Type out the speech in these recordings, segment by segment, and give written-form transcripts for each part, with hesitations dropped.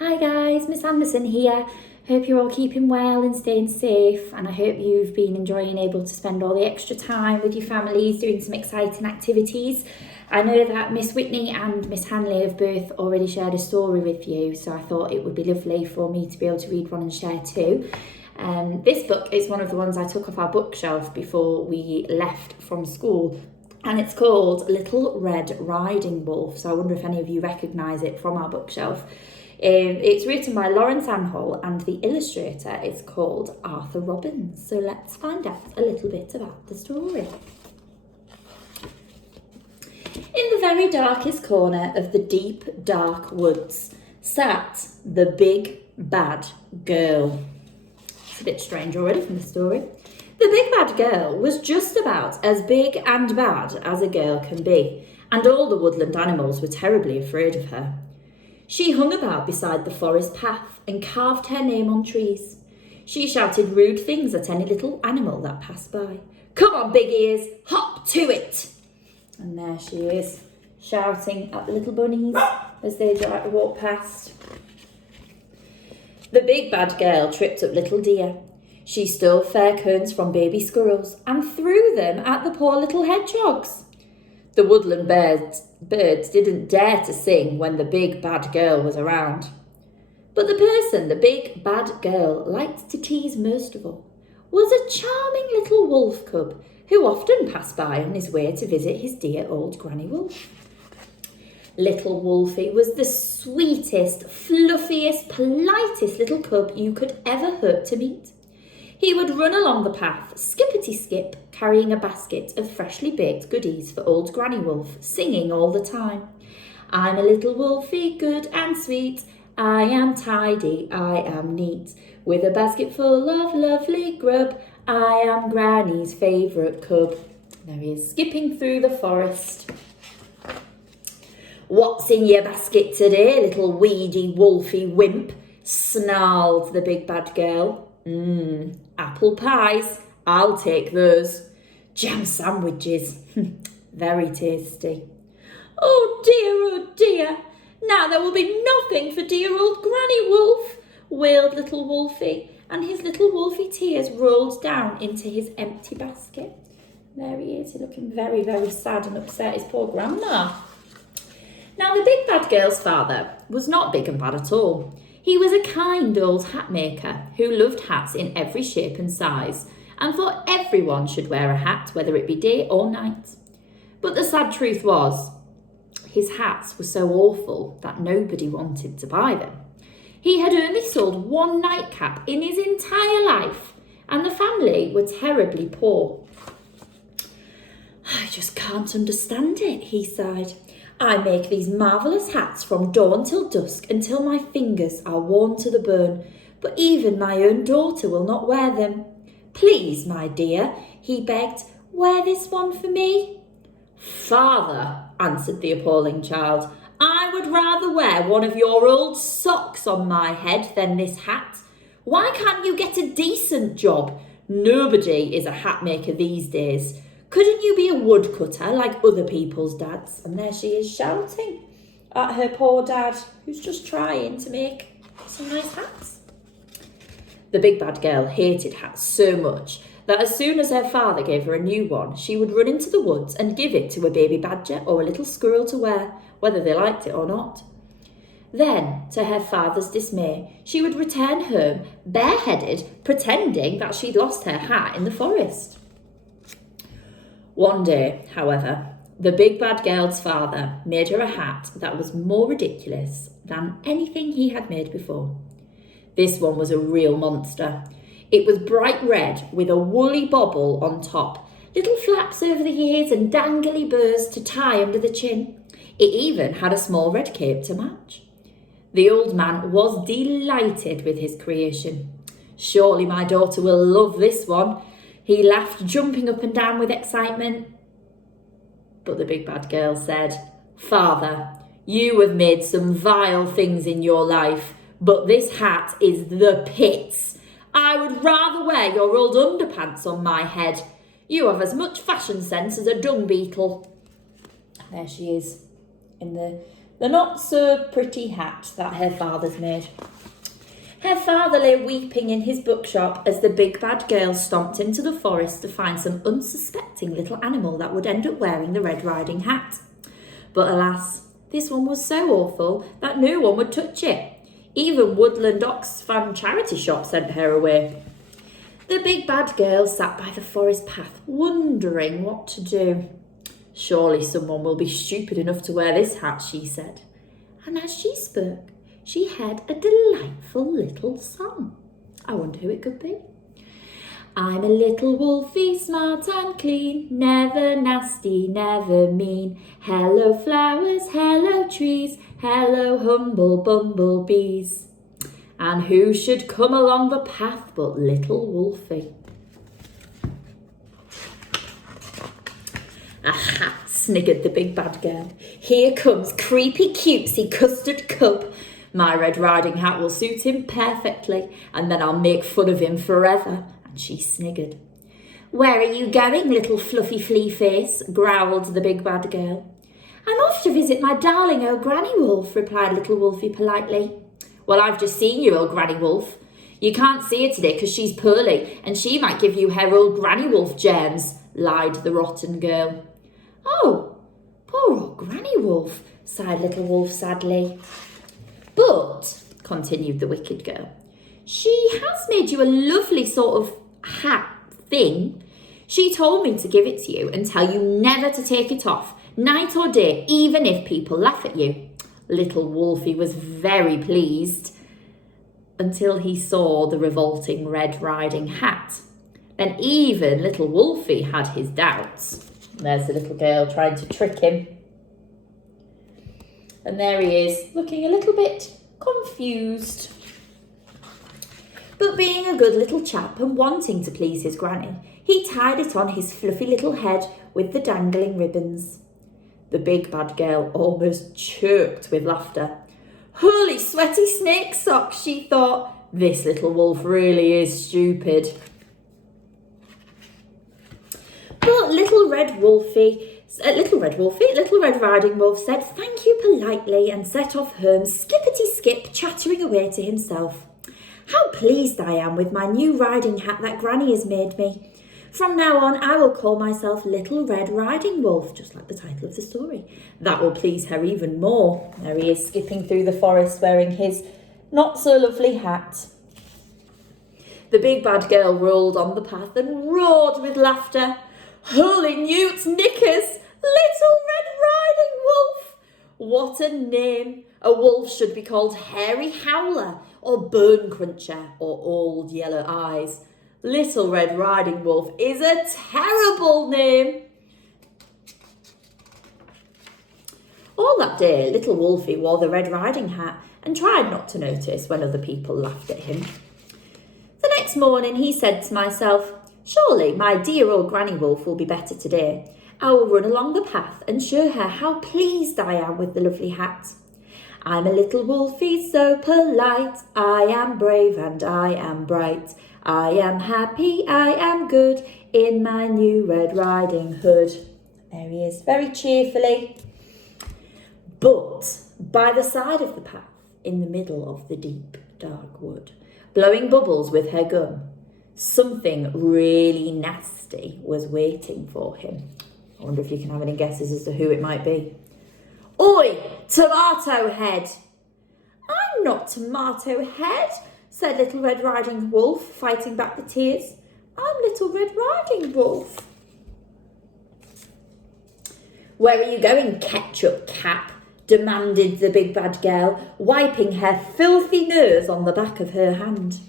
Hi guys, Miss Anderson here. Hope you're all keeping well and staying safe, and I hope you've been enjoying able to spend all the extra time with your families doing some exciting activities. I know that Miss Whitney and Miss Hanley have both already shared a story with you, so I thought it would be lovely for me to be able to read one and share too. This book is one of the ones I took off our bookshelf before we left from school, and it's called Little Red Riding Wolf, so I wonder if any of you recognise it from our bookshelf. It's written by Lawrence Anhall and the illustrator is called Arthur Robbins. So let's find out a little bit about the story. In the very darkest corner of the deep, dark woods sat the big, bad girl. It's a bit strange already from the story. The big, bad girl was just about as big and bad as a girl can be, and all the woodland animals were terribly afraid of her. She hung about beside the forest path and carved her name on trees. She shouted rude things at any little animal that passed by. "Come on, big ears, hop to it!" And there she is, shouting at the little bunnies as they walk past. The big bad girl tripped up little deer. She stole fair cones from baby squirrels and threw them at the poor little hedgehogs. The woodland birds didn't dare to sing when the big bad girl was around. But the person the big bad girl liked to tease most of all was a charming little wolf cub who often passed by on his way to visit his dear old Granny Wolf. Little Wolfie was the sweetest, fluffiest, politest little cub you could ever hope to meet. He would run along the path, skippity-skip, carrying a basket of freshly baked goodies for old Granny Wolf, singing all the time. "I'm a little wolfie, good and sweet. I am tidy, I am neat. With a basket full of lovely grub, I am Granny's favourite cub." There he is, skipping through the forest. "What's in your basket today, little weedy wolfy wimp?" snarled the big bad girl. Apple pies, I'll take those. Jam sandwiches, very tasty." Oh dear, now there will be nothing for dear old Granny Wolf," wailed little Wolfie, and his little wolfy tears rolled down into his empty basket. There he is, looking very, very sad and upset, his poor grandma. Now the big bad girl's father was not big and bad at all. He was a kind old hat maker who loved hats in every shape and size and thought everyone should wear a hat, whether it be day or night. But the sad truth was, his hats were so awful that nobody wanted to buy them. He had only sold one nightcap in his entire life, and the family were terribly poor. "I just can't understand it," he sighed. "I make these marvellous hats from dawn till dusk until my fingers are worn to the bone, but even my own daughter will not wear them. Please, my dear," he begged, "wear this one for me." "Father," answered the appalling child, "I would rather wear one of your old socks on my head than this hat. Why can't you get a decent job? Nobody is a hat maker these days. Couldn't you be a woodcutter like other people's dads?" And there she is shouting at her poor dad, who's just trying to make some nice hats. The big bad girl hated hats so much that as soon as her father gave her a new one, she would run into the woods and give it to a baby badger or a little squirrel to wear, whether they liked it or not. Then, to her father's dismay, she would return home bareheaded, pretending that she'd lost her hat in the forest. One day, however, the big bad girl's father made her a hat that was more ridiculous than anything he had made before. This one was a real monster. It was bright red with a woolly bobble on top, little flaps over the ears and dangly bows to tie under the chin. It even had a small red cape to match. The old man was delighted with his creation. "Surely my daughter will love this one," he laughed, jumping up and down with excitement. But the big bad girl said, "Father, you have made some vile things in your life, but this hat is the pits. I would rather wear your old underpants on my head. You have as much fashion sense as a dung beetle." There she is, in the the not-so-pretty hat that her father's made. Her father lay weeping in his bookshop as the big bad girl stomped into the forest to find some unsuspecting little animal that would end up wearing the Red Riding Hat. But alas, this one was so awful that no one would touch it. Even Woodland Oxfam charity shop sent her away. The big bad girl sat by the forest path, wondering what to do. Surely someone will be stupid enough to wear this hat, she said. And as she spoke, she had a delightful little song. I wonder who it could be. I'm a little wolfie, smart and clean, never nasty, never mean. Hello flowers, hello trees, hello humble bumblebees. And who should come along the path but little Wolfie? Aha, sniggered the big bad girl. Here comes creepy cutesy custard cub. My Red Riding Hat will suit him perfectly, and then I'll make fun of him forever. And she sniggered. Where are you going, little fluffy flea face? Growled the big bad girl. I'm off to visit my darling old Granny Wolf, replied little Wolfie politely. Well, I've just seen your old Granny Wolf. You can't see her today because she's poorly, and she might give you her old Granny Wolf germs, lied the rotten girl. Oh, poor old Granny Wolf, sighed little Wolf sadly. But, continued the wicked girl, she has made you a lovely sort of hat thing. She told me to give it to you and tell you never to take it off, night or day, even if people laugh at you. Little Wolfie was very pleased until he saw the revolting Red Riding Hat. Then even little Wolfie had his doubts. There's the little girl trying to trick him. And there he is, looking a little bit confused. But being a good little chap and wanting to please his granny, he tied it on his fluffy little head with the dangling ribbons. The big bad girl almost choked with laughter. Holy sweaty snake socks, she thought. This little wolf really is stupid. But little Red Riding Wolf said thank you politely and set off home, skippity-skip, chattering away to himself. How pleased I am with my new riding hat that Granny has made me. From now on, I will call myself Little Red Riding Wolf, just like the title of the story. That will please her even more. There he is, skipping through the forest wearing his not-so-lovely hat. The big bad girl rolled on the path and roared with laughter. Holy Newt's knickers! Little Red Riding Wolf! What a name! A wolf should be called Hairy Howler, or Bone Cruncher, or Old Yellow Eyes. Little Red Riding Wolf is a terrible name! All that day, little Wolfie wore the Red Riding Hat and tried not to notice when other people laughed at him. The next morning he said to myself, surely my dear old Granny Wolf will be better today. I will run along the path and show her how pleased I am with the lovely hat. I'm a little wolfie so polite, I am brave and I am bright. I am happy, I am good, in my new Red Riding Hood. There he is, very cheerfully. But by the side of the path, in the middle of the deep, dark wood, blowing bubbles with her gum, something really nasty was waiting for him. I wonder if you can have any guesses as to who it might be. Oi, Tomato Head! I'm not Tomato Head, said Little Red Riding Wolf, fighting back the tears. I'm Little Red Riding Wolf. Where are you going, Ketchup Cap? Demanded the big bad girl, wiping her filthy nose on the back of her hand.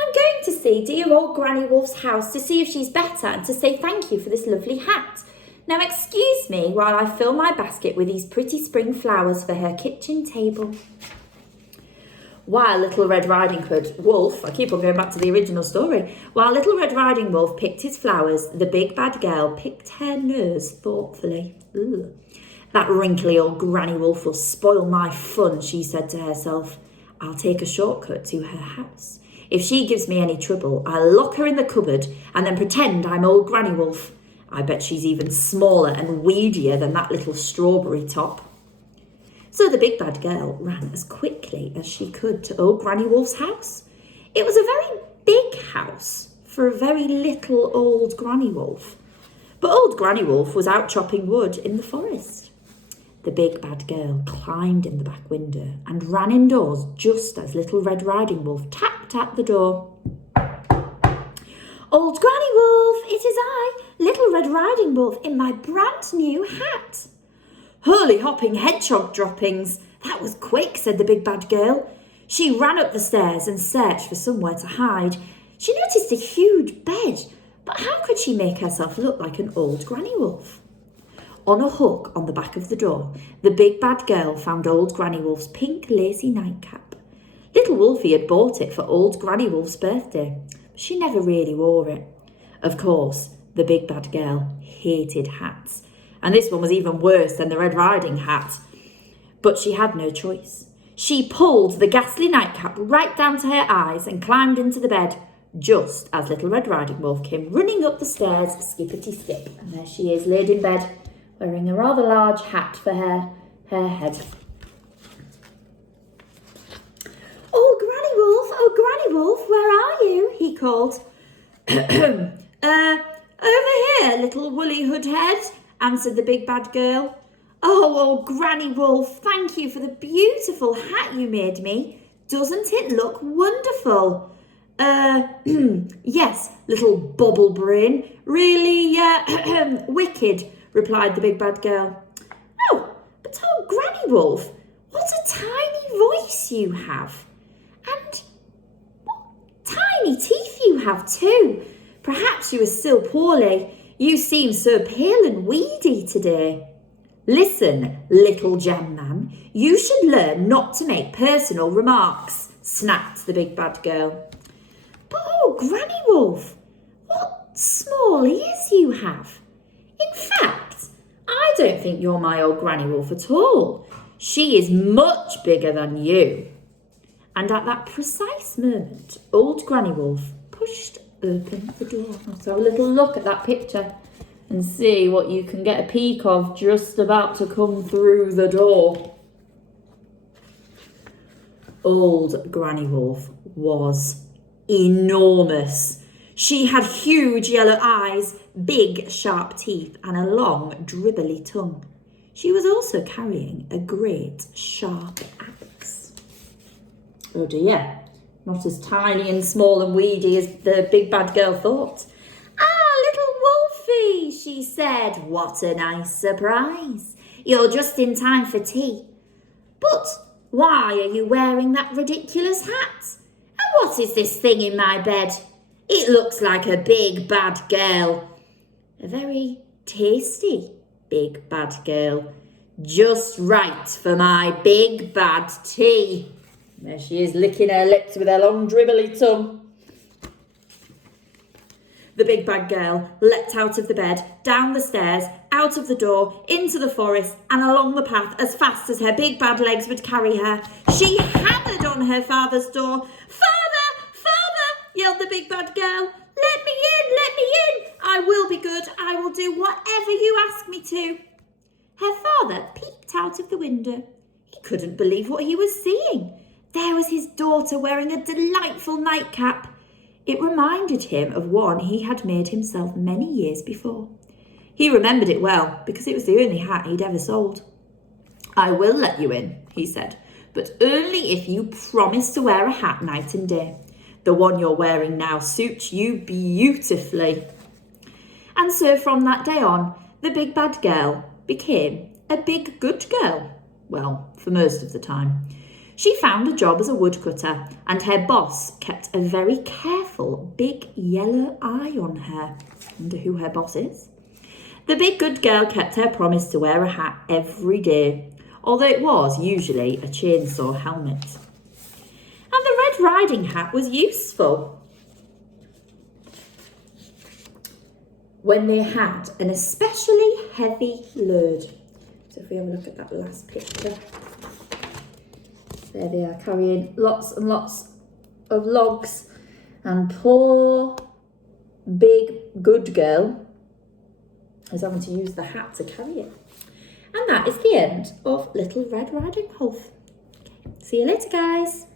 I'm going to see dear old Granny Wolf's house to see if she's better and to say thank you for this lovely hat. Now excuse me while I fill my basket with these pretty spring flowers for her kitchen table. While Little Red Riding Wolf, I keep on going back to the original story, while Little Red Riding Wolf picked his flowers, the big bad girl picked her nose thoughtfully. Ugh. That wrinkly old Granny Wolf will spoil my fun, she said to herself. I'll take a shortcut to her house. If she gives me any trouble, I'll lock her in the cupboard and then pretend I'm old Granny Wolf. I bet she's even smaller and weedier than that little strawberry top. So the big bad girl ran as quickly as she could to old Granny Wolf's house. It was a very big house for a very little old Granny Wolf. But old Granny Wolf was out chopping wood in the forest. The big bad girl climbed in the back window and ran indoors just as Little Red Riding Wolf tapped at the door. Old Granny Wolf, it is I, Little Red Riding Wolf, in my brand new hat. Hurly hopping hedgehog droppings. That was quick, said the big bad girl. She ran up the stairs and searched for somewhere to hide. She noticed a huge bed, but how could she make herself look like an old Granny Wolf? On a hook on the back of the door, the big bad girl found old Granny Wolf's pink lacy nightcap. Little Wolfie had bought it for old Granny Wolf's birthday, but she never really wore it. Of course, the big bad girl hated hats, and this one was even worse than the Red Riding hat. But she had no choice. She pulled the ghastly nightcap right down to her eyes and climbed into the bed, just as Little Red Riding Wolf came running up the stairs, skippity-skip. And there she is, laid in bed, wearing a rather large hat for her head. Oh, Granny Wolf, where are you? He called. Over here, little woolly hood head, answered the big bad girl. Oh, Granny Wolf, thank you for the beautiful hat you made me. Doesn't it look wonderful? Yes, little bobble brain. Really, wicked, replied the big bad girl. But Granny Wolf, what a tiny voice you have. And what tiny teeth you have too. Perhaps you are still poorly. You seem so pale and weedy today. Listen, little jam man, you should learn not to make personal remarks, snapped the big bad girl. But Granny Wolf, what small ears you have. In fact, I don't think you're my old Granny Wolf at all. She is much bigger than you. And at that precise moment, old Granny Wolf pushed open the door. Let's have a little look at that picture and see what you can get a peek of just about to come through the door. Old Granny Wolf was enormous. She had huge yellow eyes, big sharp teeth and a long dribbly tongue. She was also carrying a great sharp axe. Oh dear, not as tiny and small and weedy as the big bad girl thought. Little Wolfie, she said, what a nice surprise. You're just in time for tea. But why are you wearing that ridiculous hat? And what is this thing in my bed? It looks like a big bad girl. A very tasty big bad girl. Just right for my big bad tea. There she is, licking her lips with her long dribbly tongue. The big bad girl leapt out of the bed, down the stairs, out of the door, into the forest and along the path as fast as her big bad legs would carry her. She hammered on her father's door. Father, father, yelled the big bad girl. Let me in, let me in. I will be good. I will do whatever you ask me to. Her father peeked out of the window. He couldn't believe what he was seeing. There was his daughter wearing a delightful nightcap. It reminded him of one he had made himself many years before. He remembered it well because it was the only hat he'd ever sold. I will let you in, he said, but only if you promise to wear a hat night and day. The one you're wearing now suits you beautifully. And so from that day on, the big bad girl became a big good girl. Well, for most of the time. She found a job as a woodcutter and her boss kept a very careful big yellow eye on her. Wonder who her boss is? The big good girl kept her promise to wear a hat every day, although it was usually a chainsaw helmet. And the Red Riding hat was useful when they had an especially heavy load. So if we have a look at that last picture. There they are, carrying lots and lots of logs, and poor big good girl is having to use the hat to carry it. And that is the end of Little Red Riding Hood. Okay. See you later, guys.